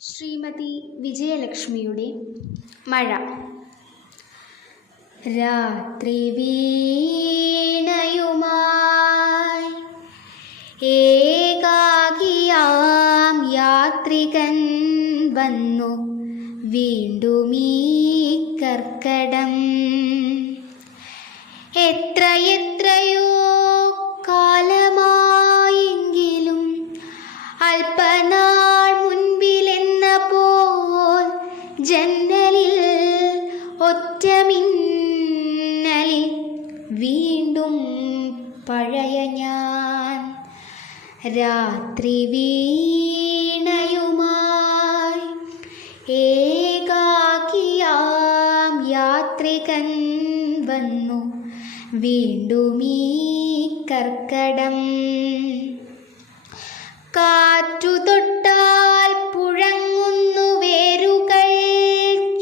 ശ്രീമതി വിജയലക്ഷ്മിയുടെ മഴ. രാത്രി വീണയുമായി ഏകാകിയാം യാത്രികൻ വന്നു വീണ്ടുമീ കർക്കടം. എത്രയെത്രയോ കാലമായെങ്കിലും അല്പനാൾ മുൻപിലെന്ന പോൽ ജന്നലിൽ ഒറ്റമിന്നലിൽ വീണ്ടും പഴയ ഞാൻ. രാത്രി വീണയുമായി ഏകാകിയാം യാത്രികൻ വന്നു വീണ്ടുമീ കർക്കടം. കാറ്റു തൊട്ടാൽ പുഴങ്ങുന്നു വേരുകൾ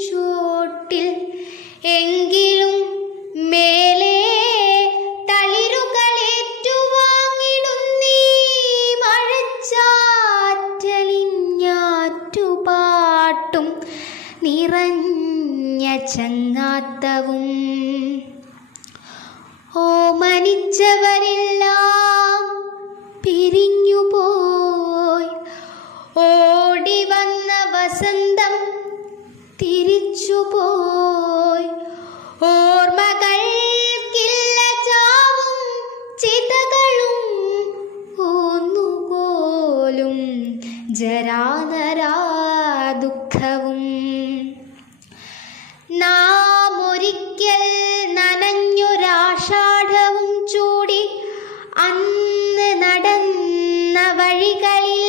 ചോട്ടിൽ, എങ്കിലും മേലെ തളിരുകളേറ്റുവാങ്ങിടുന്നീ മഴച്ചാറ്റലിഞ്ഞാറ്റുപാട്ടും നിറഞ്ഞ ചങ്ങാത്തവും. ഓമനിച്ചവരെല്ലാം പിരിഞ്ഞുപോയി, ഓടി വന്ന വസന്തം തിരിച്ചുപോയി. ഓർമ്മകൾക്കില്ല ചാവും ചിതകളും ഒന്നുപോലും ജരാനരാ ദുഃഖവും. നാം ഒരിക്കൽ നനഞ്ഞൊരാഷാഢവും ചൂടി അന്ന് നടന്ന വഴികളിൽ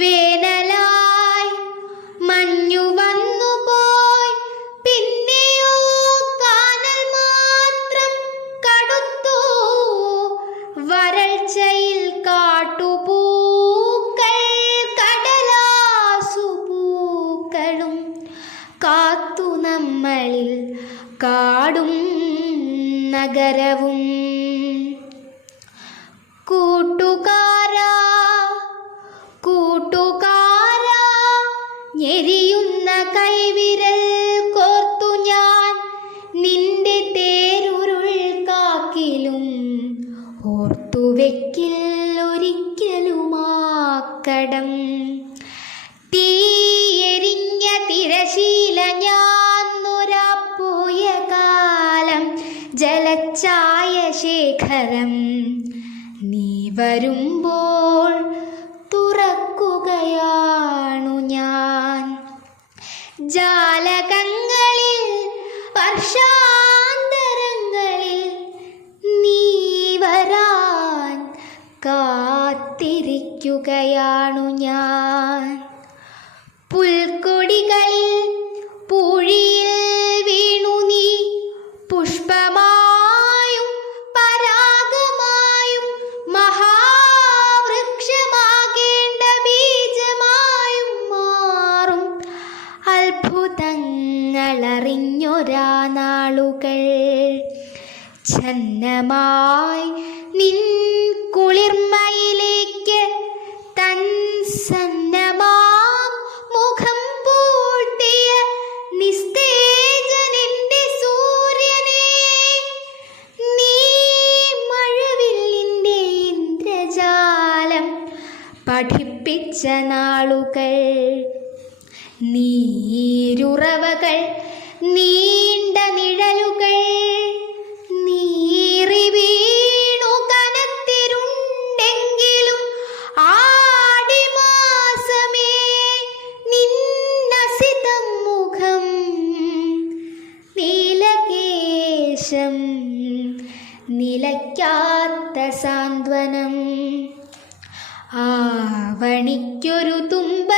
വേനലായി മഞ്ഞു വന്നുപോയി. പിന്നെയോ കാനൽ മാത്രം കടുത്തു വരൾച്ചയിൽ കാട്ടുപൂക്കൾ കടലാസുപൂക്കളും കാത്തു നമ്മളിൽ കാടും നഗരവും. കൂട്ടുകാരാ കൂട്ടുകാരാ ഞെരിയുന്ന കൈവിരൽ കോർത്തു ഞാൻ നിന്റെ തേരുരുൾ കാക്കിലും ഓർത്തുവെക്കിൽ ഒരിക്കലുമാക്കടം. തീയെരിഞ്ഞ തിരശീല ഞാൻ നുരപ്പോയ കാലം ജലച്ചായ ശേഖരം. നീ വരുമ്പോൾ തുറക്കുകയാണു ഞാൻ. ജാലകങ്ങളിൽ വർഷാന്തരങ്ങളിൽ നീ വരാൻ കാത്തിരിക്കുകയാണു ഞാൻ. പുൽക്കൊടികളിൽ പൂഴിയിൽ വീണു നീ പുഷ്പമായും പരാഗമായും മഹാവൃക്ഷമാകേണ്ട ബീജമായും മാറും. അത്ഭുതങ്ങളറിഞ്ഞൊരാ നാളുകൾ ഛന്നമായി നിൻ കുളിർമയിലേക്ക് തൻ സന്നമാം മുഖം പൂഴ്ത്തിയ നിസ്തേജനെന്റെ സൂര്യനെ. നീ മഴവില്ലിൻ്റെ ഇന്ദ്രജാലം പഠിപ്പിച്ച നാളുകൾ, നീരുറവകൾ നീണ്ട നിഴലുകൾ നീറി വീണു കനത്തിരുണ്ടെങ്കിലും ആടിമാസമേ നിന്നസിതം മുഖം നീലകേശം നിലയ്ക്കാത്ത സാന്ത്വനം. ആവണിക്കൊരു തുമ്പ